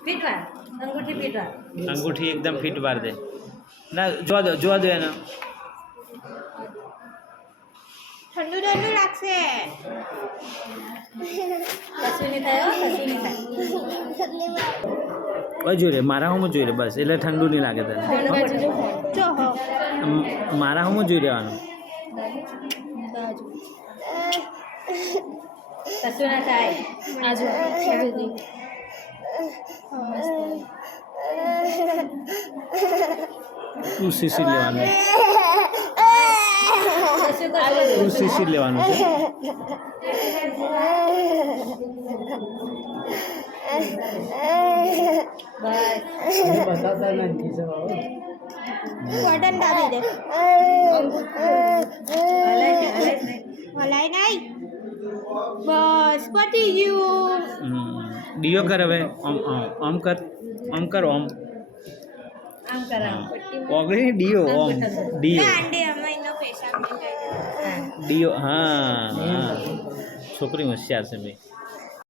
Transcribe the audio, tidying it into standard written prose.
fit વાર અંગૂઠી fit વાર અંગૂઠી એકદમ ફિટ વાર દે ના જોવા દો એનો ઠંડુ ઠંડુ લાગશે કશું નહીં થાય કશું નહીં થાય બસ જોઈ લે મારા હું જોઈ લે બસ એટલે ઠંડુ નહીં લાગે તને જો હો મારા હું જોઈ લેવાનું કશું ના થાય આજુ તું સીસી લેવાનું કશું તું સીસી લેવાનું છે બસ બટન દાબી દે હલાય નહીં બસ પતી ગયું ડીઓ કર હવે ઓમ કર ઓમ આમ કરાવ ઓગળી ડીઓ ઓમ ડીઓ આંડે અમાયનો પૈસા ડીઓ હા છોકરી હોશિયાર છે ભાઈ